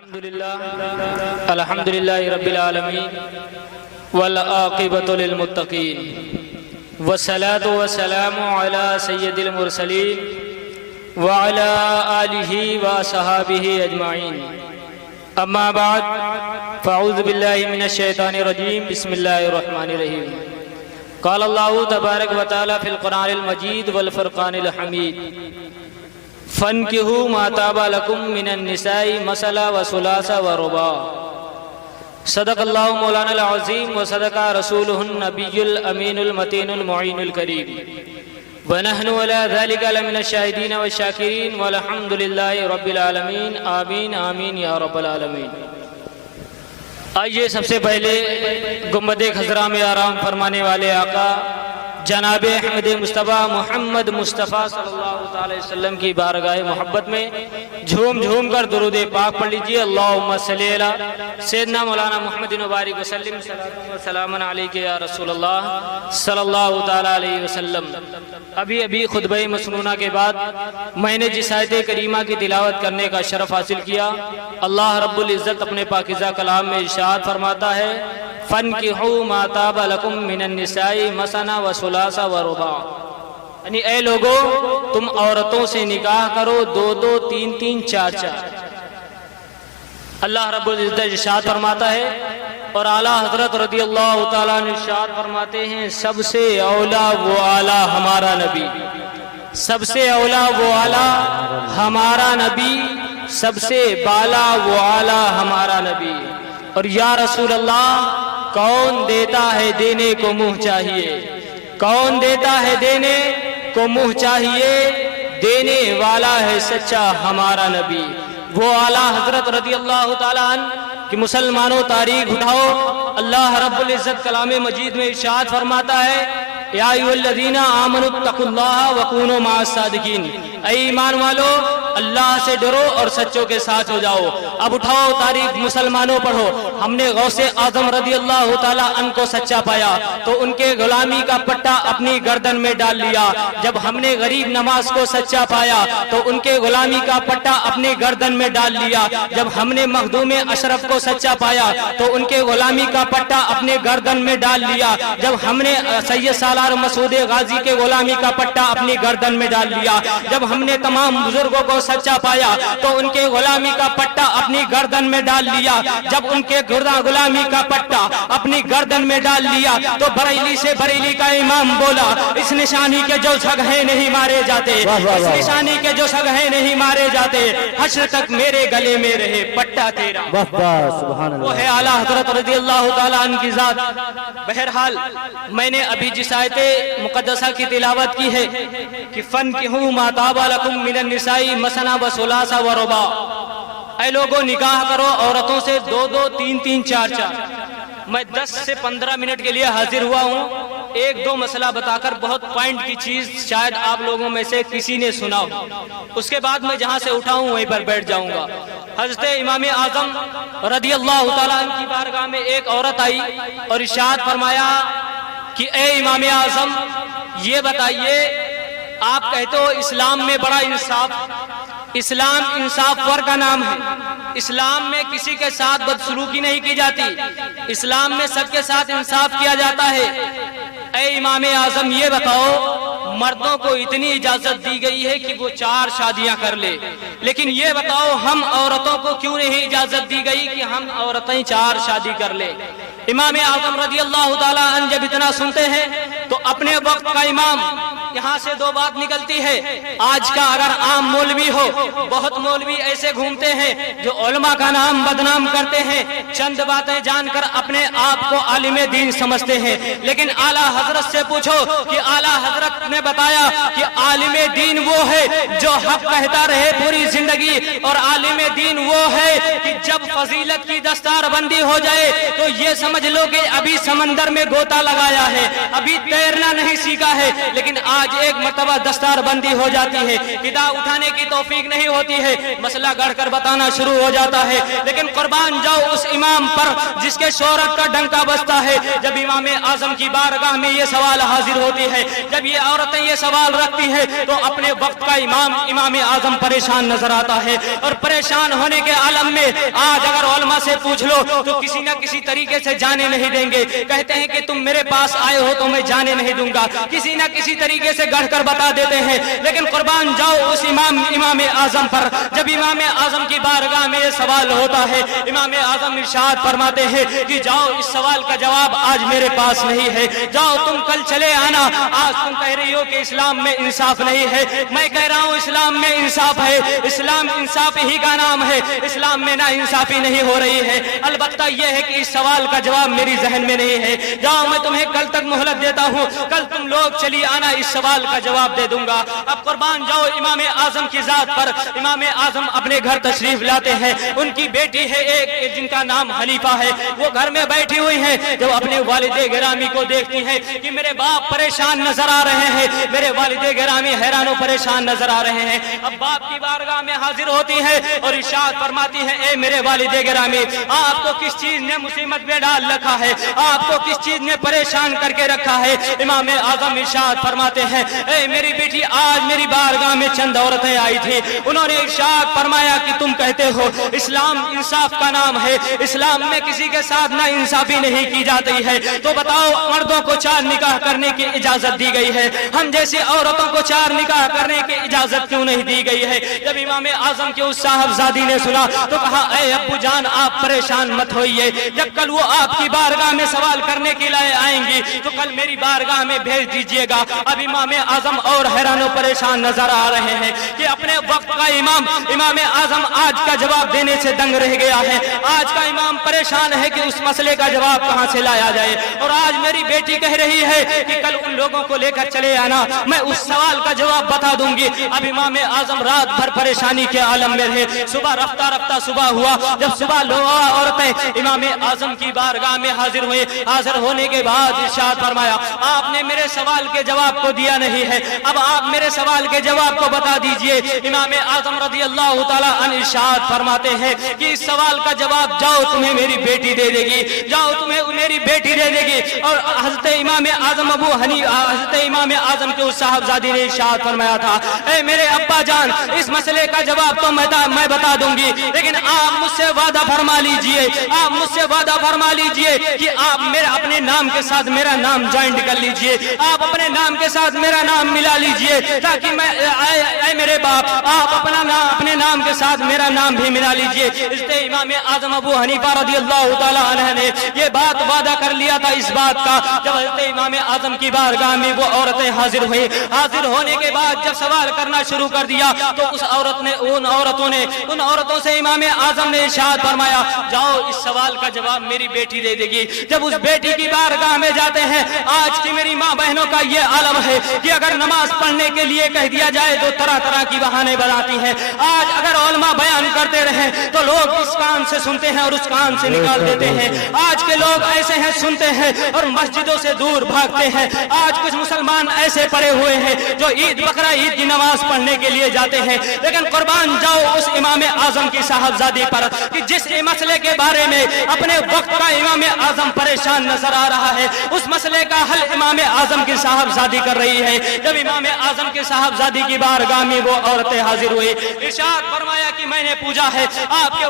الحمد لله رب العالمين والعاقبة للمتقين والصلاة والسلام على سيد المرسلين وعلى آله وصحابه أجمعين أما بعد فأعوذ بالله من الشيطان الرجيم بسم الله الرحمن الرحيم قال الله تبارك وتعالى في القرآن المجيد والفرقان الحميد فانكحوا ما طاب لكم من النساء مثنى وثلاث ورباع صدق الله مولانا العظيم وصدق رسوله النبي الأمين المتين المعين الكريم ونحن على ذلك لمن الشاهدين والشاكرين والحمد لله رب العالمین آمین آمین یا رب العالمین۔ آئیے سب سے پہلے گنبد خضراء میں آرام فرمانے والے آقا جناب احمد مصطفیٰ محمد مصطفیٰ صلی اللہ علیہ وسلم کی بارگاہ محبت میں جھوم جھوم کر درود پاک پڑھ لیجئے۔ اللہم صلی علی سیدنا مولانا محمد مبارک وسلم سلام علیکہ یا رسول اللہ صلی اللہ علیہ وسلم۔ ابھی خطبہ مسنونہ کے بعد میں نے جس آیت کریمہ کی تلاوت کرنے کا شرف حاصل کیا، اللہ رب العزت اپنے پاکیزہ کلام میں ارشاد فرماتا ہے فَانْكِحُوا مَا طَابَ لَكُم مِّنَ النِّسَاءِ مَثْنَىٰ وَثُلَاثَ وَرُبَاعَ، یعنی اے لوگو تم عورتوں سے نکاح کرو دو دو تین تین چار چار۔ اللہ رب العزت ارشاد فرماتا ہے اور اعلیٰ حضرت رضی اللہ تعالیٰ عنہ ارشاد فرماتے ہیں سب سے اولا وہ اعلیٰ ہمارا نبی، سب سے اولا وہ اعلیٰ ہمارا نبی، سب سے بالا وہ اعلیٰ ہمارا نبی۔ اور یا رسول اللہ کون دیتا ہے دینے کو منہ چاہیے، کون دیتا ہے دینے کو منہ چاہیے، دینے والا ہے سچا ہمارا نبی۔ وہ اعلیٰ حضرت رضی اللہ تعالیٰ عنہ کہ مسلمانوں تاریخ اٹھاؤ، اللہ رب العزت کلام مجید میں ارشاد فرماتا ہے یا ایھا الذین آمنوا اتقوا اللہ وکونوا مع الصادقین، اے ایمان والو اللہ سے ڈرو اور سچوں کے ساتھ ہو جاؤ۔ اب اٹھاؤ تاریخ مسلمانوں پڑھو، ہم نے غوث اعظم رضی اللہ تعالیٰ عنہ کو سچا پایا تو ان کے غلامی کا پٹا اپنی گردن میں ڈال لیا۔ جب ہم نے غریب نواز کو سچا پایا تو ان کے غلامی کا پٹا اپنی گردن میں ڈال لیا۔ جب ہم نے مخدوم اشرف کو سچا پایا تو ان کے غلامی کا پٹا اپنے گردن میں ڈال لیا۔ جب ہم نے سید سالار مسعود غازی کے غلامی کا پٹا اپنی گردن میں ڈال لیا۔ جب ہم نے تمام بزرگوں کو سچا پایا تو ان کے غلامی کا پٹا اپنی گردن میں ڈال لیا۔ جب ان کے غلامی کا پٹا اپنی گردن میں ڈال لیا تو بریلی سے بریلی کا امام بولا اس نشانی کے جو سگھے نہیں مارے جاتے، اس نشانی کے جو سگھے نہیں مارے جاتے، حشر تک میرے گلے میں رہے پٹا تیرا۔ وہ ہے اعلیٰ حضرت رضی اللہ تعالیٰ عنہ کی ذات۔ بہرحال میں نے ابھی جس آیت مقدسہ کی تلاوت کی ہے کہ فَانْكِحُوا مَا طَابَ لَكُم مِّنَ النِّسَاءِ مَثْنَىٰ وَثُلَاثَ وَرُبَاعَ، اے لوگوں نکاح کرو عورتوں سے دو دو تین تین چار چار۔ میں 10 سے 15 منٹ کے لیے حاضر ہوا ہوں، ایک دو مسئلہ بتا کر بہت پوائنٹ کی چیز شاید آپ لوگوں میں سے کسی نے سنا ہو، اس کے بعد میں جہاں سے اٹھا ہوں وہیں پر بیٹھ جاؤں گا۔ حضرت امام اعظم رضی اللہ تعالیٰ عنہ کی بارگاہ میں ایک عورت آئی اور ارشاد فرمایا کہ اے امام اعظم یہ بتائیے آپ کہتے ہو اسلام میں بڑا انصاف، اسلام انصاف ور کا نام ہے، اسلام میں کسی کے ساتھ بدسلوکی نہیں کی جاتی، اسلام میں سب کے ساتھ انصاف کیا جاتا ہے۔ اے امام اعظم یہ بتاؤ مردوں کو اتنی اجازت دی گئی ہے کہ وہ 4 شادیاں کر لے، لیکن یہ بتاؤ ہم عورتوں کو کیوں نہیں اجازت دی گئی کہ ہم عورتیں 4 شادی کر لیں؟ امام اعظم رضی اللہ تعالیٰ عنہ جب اتنا سنتے ہیں تو اپنے وقت کا امام، یہاں سے 2 بات نکلتی ہے۔ آج کا اگر عام مولوی ہو، بہت مولوی ایسے گھومتے ہیں جو علماء کا نام بدنام کرتے ہیں، چند باتیں جان کر اپنے آپ کو عالم دین سمجھتے ہیں، لیکن اعلیٰ حضرت سے پوچھو کہ اعلیٰ حضرت نے بتایا کہ عالم دین وہ ہے جو حق کہتا رہے پوری زندگی، اور عالم دین وہ ہے کہ جب فضیلت کی دستار بندی ہو جائے تو یہ سمجھ لو کہ ابھی سمندر میں گوتا لگایا ہے، ابھی تیرنا نہیں سیکھا ہے، لیکن آج ایک مرتبہ دستار بندی ہو جاتی ہے، کتاب اٹھانے کی توفیق نہیں ہوتی ہے، مسئلہ گڑھ کر بتانا شروع ہو جاتا ہے۔ لیکن قربان جاؤ اس امام پر جس کے شہرت کا ڈنکا بجتا ہے۔ جب امام اعظم کی بارگاہ میں یہ سوال حاضر ہوتی ہے، جب یہ عورتیں یہ سوال رکھتی ہیں تو اپنے وقت کا امام اعظم پریشان نظر آتا ہے، اور پریشان ہونے کے عالم میں آج اگر علماء سے پوچھ لو تو کسی نہ کسی طریقے سے جانے نہیں دیں گے، کہتے ہیں کہ تم میرے پاس آئے ہو تو میں جانے نہیں دوں گا، کسی نہ کسی طریقے سے گڑھ کر بتا دیتے ہیں۔ لیکن قربان جاؤ اس امام اعظم پر، جب امام اعظم کی بارگاہ میں یہ سوال ہوتا ہے، امام اعظم ارشاد فرماتے ہیں کہ جاؤ اس سوال کا جواب آج میرے پاس نہیں ہے، جاؤ تم کل چلے آنا۔ آج تم کہہ رہی ہو کہ اسلام میں انصاف نہیں ہے، میں کہہ رہا ہوں اسلام میں انصاف ہے، اسلام انصاف ہی کا نام ہے، اسلام میں نا انصافی نہیں ہو رہی ہے۔ البتہ یہ ہے کہ اس سوال کا جواب میری ذہن میں نہیں ہے، جاؤ میں تمہیں کل تک مہلت دیتا ہوں، کل تم لوگ چلی آنا، اس سوال کا جواب دے دوں گا۔ اب قربان جاؤ امام اعظم کی ذات پر، امام اعظم اپنے گھر تشریف لاتے ہیں، ان کی بیٹی ہے ایک جن کا نام حنیفہ ہے، وہ گھر میں بیٹھی ہوئی ہیں، جب اپنے والد گرامی کو دیکھتی ہیں کہ میرے باپ پریشان نظر آ رہے ہیں، میرے والد گرامی حیران و پریشان نظر آ رہے ہیں، اب باپ کی بارگاہ میں حاضر ہوتی ہے اور ارشاد فرماتی ہے اے میرے والد گرامی، آپ کو کس چیز نے مصیبت میں ڈال رکھا ہے، آپ کو کس چیز نے پریشان کر کے رکھا ہے؟ امام اعظم ارشاد فرماتے ہیں اے میری بیٹی، آج میری بارگاہ میں چند عورتیں آئی تھی، انہوں نے ارشاد فرمایا کہ تم کہتے ہو اسلام انصاف کا نام ہے، اسلام میں کسی کے ساتھ نا انصافی نہیں کی جاتی ہے، تو بتاؤ مردوں کو 4 نکاح کرنے کی اجازت دی گئی ہے، ہم جیسی عورتوں کو 4 نکاح کرنے کی اجازت کیوں نہیں دی گئی ہے؟ جب امام اعظم کے اس صاحبزادی نے سنا تو کہا اے ابو جان آپ پریشان مت ہوئیے، جب کل وہ آپ کی بارگاہ میں سوال کرنے کے لیے آئیں گی تو کل میری بارگاہ میں بھیج دیجئے گا۔ اب امام اعظم اور حیران و پریشان نظر آ رہے ہیں کہ اپنے وقت کا امام اعظم آج کا جواب دینے سے دنگ رہ گیا ہے، آج کا امام پریشان ہے کہ اس مسئلے کا جواب کہاں سے لایا جائے، اور آج میری بیٹی کہہ رہی ہے کہ کل ان لوگوں کو لے کر چلے آنا، میں اس سوال کا جواب بتا دوں گی۔ اب امام اعظم رات بھر پریشانی کے عالم میں رہے، صبح رفتہ رفتہ صبح ہوا، جب صبح لوگ عورتیں امام اعظم کی بارگاہ میں حاضر ہوئے، حاضر ہونے کے بعد ارشاد فرمایا آپ نے میرے سوال کے جواب کو دیا نہیں ہے، اب آپ میرے سوال کے جواب کو بتا دیجئے۔ امام اعظم رضی اللہ تعالی عنہ ارشاد فرماتے ہیں کہ اس سوال کا جواب جاؤ تمہیں میری بیٹی دے دے گی، جاؤ تمہیں میری بیٹی دے دے گی۔ اور حضرت امام اعظم حضرت امام اعظم کے اس صاحبزادی نے ارشاد فرمایا تھا اے میرے ابا جان اس مسئلے کا جواب تو میں بتا دوں گی، لیکن آپ مجھ سے وعدہ فرما لیجئے، آپ مجھ سے وعدہ فرما لیجئے کہ آپ میرے اپنے نام کے ساتھ میرا نام جوائنٹ کر لیجئے، آپ اپنے نام کے ساتھ میرا نام ملا لیجئے، تاکہ میں اے میرے باپ آپ اپنے نام کے ساتھ میرا نام بھی ملا لیجئے۔ اس لیے امام اعظم ابو حنیفہ رضی اللہ تعالی عنہ نے یہ بات وعدہ کر لیا تھا اس بات کا، جب حضرت امام اعظم کی بارگاہ میں وہ عورتیں حاضر ہوئی، حاضر ہونے کے بعد جب سوال کرنا شروع کر دیا تو ان عورتوں سے امام اعظم نے ارشاد فرمایا جاؤ اس سوال کا جواب میری بیٹی دے دے گی۔ جب اس بیٹی کی بارگاہ میں جاتے ہیں، آج کی میری ماں بہنوں کا یہ عالم ہے کہ اگر نماز پڑھنے کے لیے کہہ دیا جائے تو طرح طرح کی بہانے بناتی ہیں، آج اگر علماء بیان کرتے رہیں تو لوگ اس کان سے سنتے ہیں اور اس کان سے نکال دیتے ہیں، آج کے لوگ ایسے ہیں سنتے ہیں اور مسجدوں سے دور بھاگتے ہیں، آج کچھ مسلمان ایسے پڑے ہوئے ہیں جو عید بقرہ عید کی نماز پڑھنے کے لیے جاتے ہیں، لیکن قربان جاؤ اس امام اعظم کی صاحبزادی پر کہ جس مسئلے کے بارے میں اپنے وقت کا امام اعظم پریشان نظر آ رہا ہے، اس مسئلے کا حل امام اعظم کی صاحبزادی کر رہی ہے۔ جب امام اعظم کی صاحبزادی کی بارگاہ میں وہ عورتیں حاضر ہوئی، ارشاد فرمایا کہ میں نے پوچھا ہے آپ کے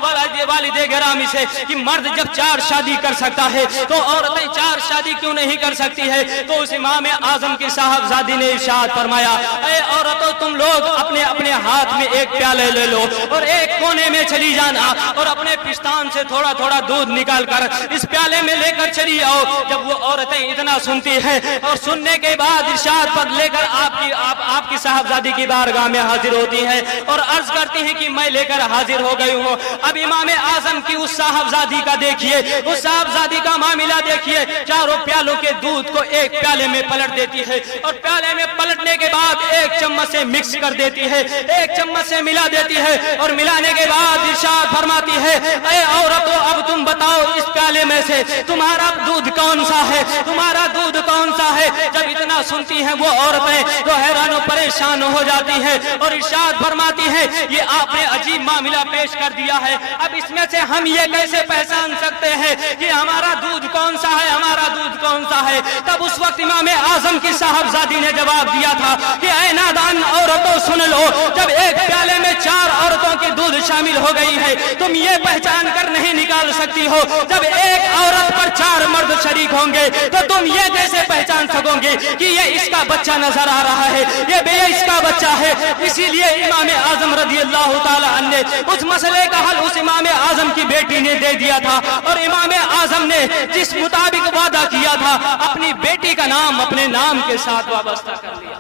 والد گرامی سے کہ مرد جب 4 شادی کر سکتا ہے تو عورتیں 4 شادی کیوں نہیں کر سکتی ہے؟ تو اس امام اعظم کی صاحبزادی نے ارشاد فرمایا اے عورتوں تم لوگ اپنے اپنے ہاتھ میں ایک پیالے لے لو اور ایک کونے میں چلی جانا اور اپنے پستان سے تھوڑا تھوڑا دودھ نکال کر اس پیالے میں لے کر چلی آؤ۔ جب وہ عورتیں اتنا سنتی ہیں اور سننے کے بعد ارشاد پر لے کر آپ کی صاحبزادی کی بارگاہ میں حاضر ہوتی ہیں اور عرض کرتی ہیں کہ میں لے کر حاضر ہو گئی ہوں۔ اب امام اعظم کی اس صاحبزادی کا دیکھیے، اس صاحبزادی کا معاملہ دیکھیے، 4 پیالوں کے دودھ کو ایک پیالے میں پلٹ دیتی ہے اور پیالے میں پلٹنے کے بعد 1 چمچ سے مکس کر دیتی ہے، 1 چمچ سے ملا دیتی ہے اور ملانے کے بعد ارشاد فرماتی ہے اے عورتوں اب تم بتاؤ اس پیالے میں سے تمہارا دودھ کون سا ہے، تمہارا دودھ کون سا ہے؟ جب اتنا سنتی ہیں وہ عورتیں تو حیران و پریشان ہو جاتی ہیں اور ارشاد فرماتی ہیں یہ آپ نے عجیب معاملہ پیش کر دیا ہے، اب اس میں سے ہم یہ کیسے پہچان سکتے ہیں کہ ہمارا دودھ کون سا ہے، ہمارا دودھ کون سا ہے؟ تب اس وقت امام اعظم کی صاحبزادی نے جواب کیا تھا کہ اے نادان عورتوں سن لو، جب ایک پیالے میں 4 عورتوں کی دودھ شامل ہو گئی ہے تم یہ پہچان کر نہیں نکال سکتی ہو، جب ایک عورت پر 4 مرد شریک ہوں گے تو تم یہ کیسے پہچان سکو گے کہ یہ اس کا بچہ نظر آ رہا ہے، یہ اس کا بچہ ہے؟ اسی لیے امام اعظم رضی اللہ تعالی عنہ نے اس مسئلے کا حل اس امام اعظم کی بیٹی نے دے دیا تھا، اور امام اعظم نے جس مطابق وعدہ کیا تھا اپنی بیٹی کا نام اپنے نام کے ساتھ وابستہ کر لیا۔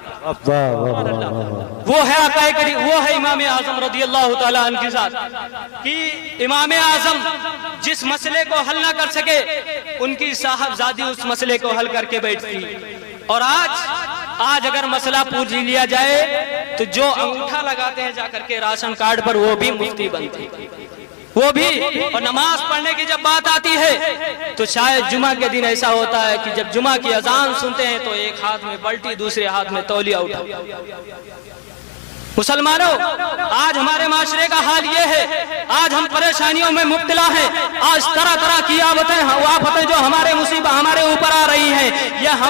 وہ ہے آقا کریم، وہ ہے امام اعظم رضی اللہ تعالی عنہ کی ذات کہ امام اعظم جس مسئلے کو حل نہ کر سکے ان کی صاحبزادی اس مسئلے کو حل کر کے بیٹھتی، اور آج اگر مسئلہ پوچھ لیا جائے تو جو انگوٹھا لگاتے ہیں جا کر کے راشن کارڈ پر وہ بھی مفتی بنتے، وہ بھی۔ اور نماز پڑھنے کی جب بات آتی ہے تو شاید جمعہ کے دن ایسا ہوتا ہے کہ جب جمعہ کی اذان سنتے ہیں تو ایک ہاتھ میں بالٹی دوسرے ہاتھ میں تولیہ اٹھا۔ مسلمانوں، آج ہمارے معاشرے کا حال یہ ہے، آج ہم پریشانیوں میں مبتلا ہیں، آج طرح طرح کی آفتیں جو ہمارے اوپر آ رہی ہیں، یہ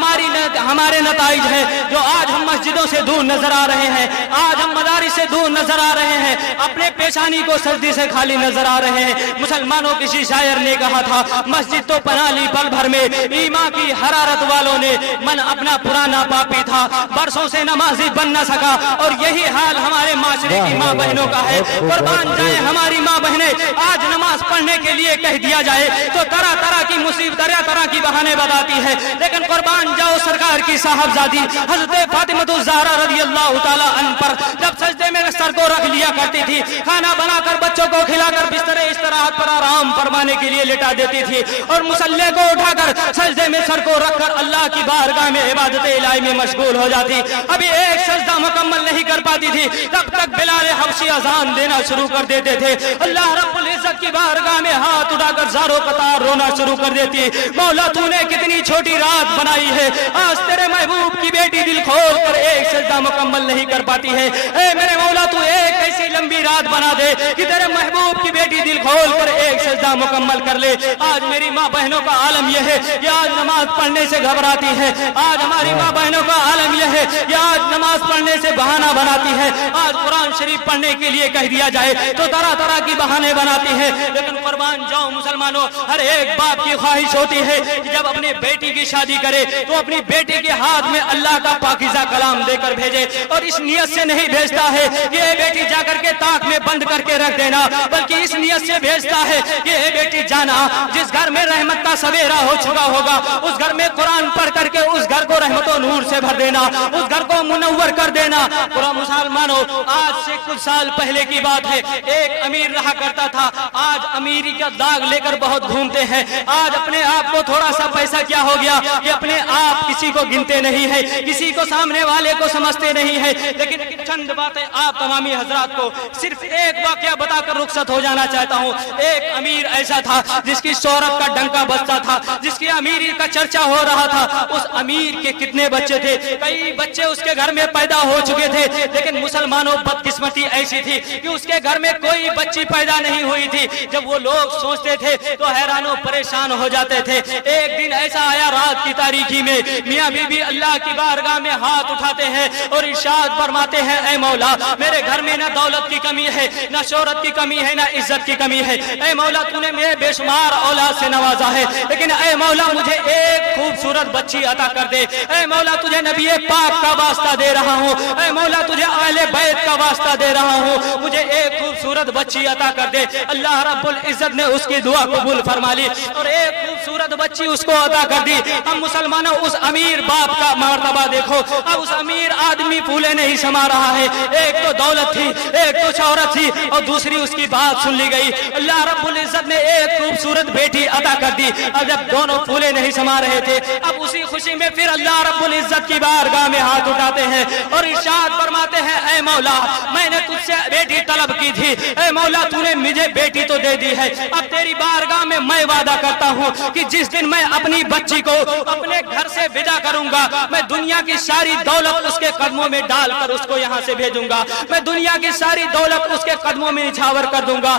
ہمارے نتائج ہیں جو آج ہم مسجدوں سے دور نظر آ رہے ہیں، آج ہم مدارس سے دور نظر آ رہے ہیں، اپنے پیشانی کو سردی سے خالی نظر آ رہے ہیں۔ مسلمانوں، کسی شاعر نے کہا تھا مسجد تو بنا لی پل بھر میں، ایمان کی حرارت والوں نے من اپنا پرانا پاپی تھا، برسوں سے نمازی بن نہ سکا، اور یہی حال ہمارے معاشرے کی ماں بہنوں کا ہے۔ قربان جائیں ہماری ماں بہنیں، آج نماز پڑھنے کے لیے کہہ دیا جائے تو طرح طرح کی مصیبت، طرح کی بہانے بتاتی ہے، لیکن قربان جاؤ سرکار کی صاحبزادی حضرت فاطمہ الزہرا رضی اللہ تعالی عنہ پر جب سجدے میں سر کو رکھ لیا کرتی تھی، کھانا بنا کر بچوں کو کھلا کر بستر استراحت پر آرام فرمانے کے لیے لٹا دیتی تھی، اور مصلی کو اٹھا کر سجدے میں سر کو رکھ کر اللہ کی بارگاہ میں عبادت الہی میں مشغول ہو جاتی۔ ابھی ایک سجدہ مکمل نہیں کر پاتی تھی تب تک بلال حبشی اذان دینا شروع کر دیتے تھے، اللہ رب العزت کی بارگاہ میں ہاتھ اٹھا کر زاروں قطار رونا شروع کر دیتی، مولا تو نے کتنی چھوٹی رات بنائی ہے، آج تیرے محبوب کی بیٹی دل کھول کر ایک سجدہ مکمل نہیں کر پاتی ہے، اے میرے مولا تو ایک ایسی لمبی رات بنا دے کہ تیرے محبوب کی بیٹی دل کھول کر ایک سجدہ مکمل کر لے۔ آج میری ماں بہنوں کا عالم یہ ہے کہ آج نماز پڑھنے سے گھبراتی ہے، آج ہماری ماں بہنوں کا عالم یہ ہے کہ آج نماز پڑھنے سے بہانہ بناتی ہے، آج قرآن شریف پڑھنے کے لیے کہہ دیا جائے تو طرح طرح کی بہانے بناتی ہے۔ لیکن قربان جاؤ مسلمانوں، ہر ایک باپ کی خواہش ہوتی ہے کہ جب اپنی بیٹی کی شادی کرے تو اپنی بیٹی کے ہاتھ میں اللہ کا پاکیزہ کلام دے کر بھیجے، اور اس نیت سے نہیں بھیجتا ہے کہ اے بیٹی جا کر کے طاق میں بند کر کے رکھ دینا، بلکہ اس نیت سے بھیجتا ہے کہ اے بیٹی جانا، جس گھر میں رحمت کا سویرا ہو چکا ہوگا اس گھر میں قرآن پڑھ کر کے اس گھر کو رحمت و نور سے بھر دینا، اس گھر کو منور کر دینا۔ قرآن مسلمانوں، آج سے کچھ سال پہلے کی بات ہے، ایک امیر رہا کرتا تھا، آج امیری کا داغ لے کر بہت گھومتے ہیں، آج اپنے آپ کو تھوڑا سا پیسہ کیا ہو گیا کہ اپنے آپ کسی کو گنتے نہیں ہے، کسی کو سامنے والے کو سمجھتے نہیں ہے۔ لیکن چند باتیں آپ تمامی حضرات کو صرف ایک واقعہ بتا کر رخصت ہو جانا چاہتا ہوں۔ ایک امیر ایسا تھا جس کی شہرت کا ڈنکا بجتا تھا، جس کی امیری کا چرچا ہو رہا تھا۔ اس امیر کے کتنے بچے تھے، کئی بچے اس کے گھر میں پیدا ہو چکے تھے، لیکن مسلمانوں بدقسمتی ایسی تھی کہ اس کے گھر میں کوئی بچی پیدا نہیں ہوئی تھی۔ جب وہ لوگ سوچتے تھے تو حیران و پریشان ہو جاتے تھے۔ ایک دن ایسا آیا رات کی تاریکی میں، میاں بی بی اللہ کی بارگاہ میں ہاتھ اٹھاتے ہیں اور ارشاد فرماتے ہیں، اے مولا میرے گھر میں نہ دولت کی کمی ہے، نہ شہرت کی کمی ہے، نہ عزت کی کمی ہے، اے مولا تو نے میرے بے شمار اولاد سے نوازا ہے، لیکن اے مولا مجھے ایک خوبصورت بچی عطا کر دے، اے مولا تجھے نبی پاک کا واسطہ دے رہا ہوں، اے مولا تجھے اہل بیت کا واسطہ دے رہا ہوں، مجھے ایک خوبصورت بچی عطا کر دے۔ اللہ رب العزت نے اس کی دعا قبول فرما لی اور ایک خوبصورت بچی اس کو عطا کر دی۔ اب مسلمانوں اس امیر باپ کا مرتبہ دیکھو، اب اس امیر آدمی پھولے نہیں سما رہا ہے، ایک تو دولت تھی، ایک تو شہرت تھی، اور دوسری اس کی بات سن لی گئی۔ اللہ رب العزت نے ایک خوبصورت بیٹی عطا کر دی۔ اب جب دونوں پھولے نہیں سما رہے تھے، اب اسی خوشی میں پھر اللہ رب العزت کی بارگاہ میں ہاتھ اٹھاتے ہیں اور ارشاد فرماتے ہیں، اے مولا میں نے تجھ سے بیٹی طلب کی تھی، اے مولا تو نے مجھے بیٹی تو دے دی ہے، اب تیری بارگاہ میں میں وعدہ کرتا ہوں کہ جس دن میں اپنی بچی کو اپنے گھر سے ودا کروں گا، میں دنیا کی ساری دولت اس کے قدموں میں ڈال کر اس کو یہاں سے بھیجوں گا، میں دنیا کی ساری دولت اس کے قدموں میں نچھاور کر دوں گا۔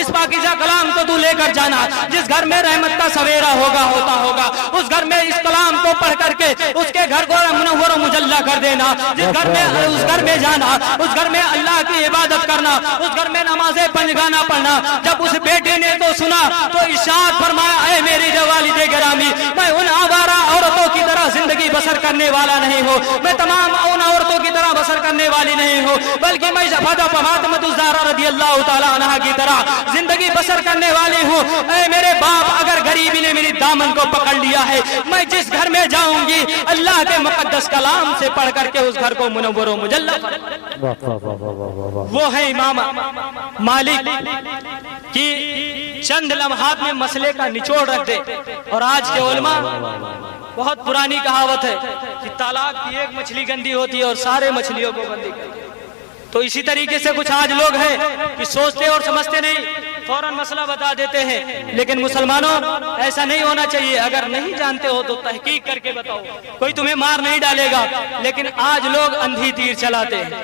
اس پاکیزہ کلام کو تو لے کر جانا. جس گھر میں رحمت کا سویرا ہوگا اس گھر میں اس کلام کو پڑھ کر کے اس کے گھر کو منور و مجلہ کر دینا. جس گھر میں اس گھر میں جانا, اس گھر میں اللہ کی عبادت کرنا, اس گھر میں نمازیں پنجگانا پڑھنا. جب اس بیٹے نے تو سنا تو ارشاد فرمایا, اے میری جو والد گرامی, میں ان آوارہ عورتوں کی طرح زندگی بسر کرنے والا نہیں ہوں, میں تمام ان عورتوں کی طرح بسر کرنے والی نہیں ہوں, بلکہ میں فاطمہ الزہرا رضی اللہ تعالی عنہ کی طرح زندگی بسر کرنے والی ہوں. اے میرے باپ, اگر غریبی نے میری دامن کو پکڑ لیا ہے, میں جس گھر میں جاؤں گی اللہ کے مقدس کلام سے پڑھ کر کے اس گھر کو منور و مجلہ. وہ ہے امام مالک کی چند لمحات میں مسئلے کا نچوڑ رکھ دے. اور آج کے علماء, بہت پرانی کہاوت ہے کہ تالاب کی ایک مچھلی گندی ہوتی ہے اور سارے مچھلیوں کو گندی کرتی ہے. تو اسی طریقے سے کچھ آج لوگ ہیں کہ سوچتے اور سمجھتے نہیں, فوراً مسئلہ بتا دیتے ہیں. لیکن مسلمانوں, ایسا نہیں ہونا چاہیے. اگر نہیں جانتے ہو تو تحقیق کر کے بتاؤ, کوئی تمہیں مار نہیں ڈالے گا. لیکن آج لوگ اندھی تیر چلاتے ہیں.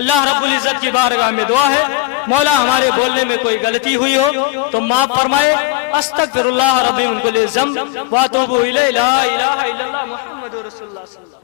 اللہ رب العزت کی بارگاہ میں دعا ہے, مولا ہمارے بولنے میں کوئی غلطی ہوئی ہو تو معاف فرمائے. استغفر اللہ ربی من کل ذنب واتوب الیہ. لا الہ الا اللہ محمد رسول اللہ صلی اللہ علیہ وسلم.